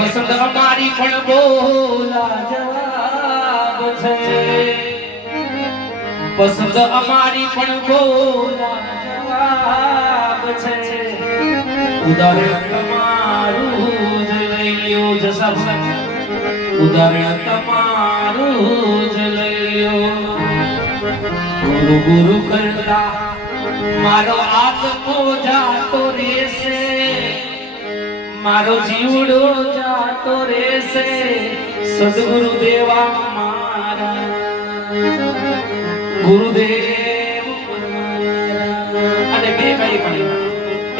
પસંદ અમારી પણ બોલા જવાબ છે પસંદ અમારી પણ બોલા જવાબ છે ઉદાહરણ તમારું જ લઈ લ્યો જસા ઉદાહરણ તમારું જ લઈ લ્યો ગુરુ ગુરુ કરતા મારો આત્મો જાતો રહેશે મારો જીવડો જાતો રહેશે સદગુરુ દેવા મારા ગુરુદેવ અને બે કઈ પણ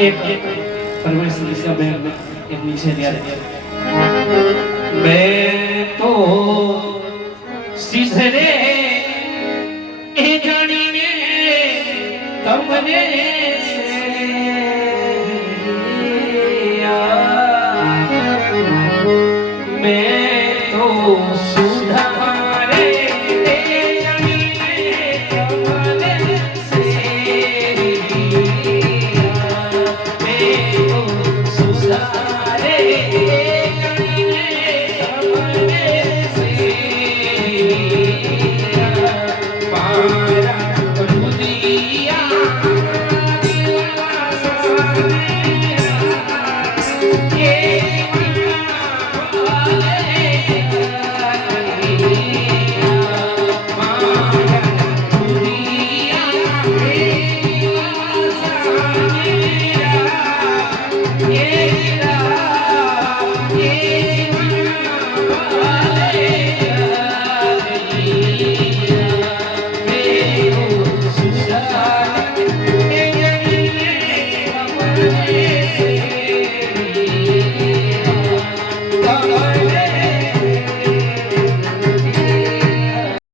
એક પરમેશ્વર સબે એક નીચે ત્યારે मैं तो सीधे ए जानी तमने मैं तो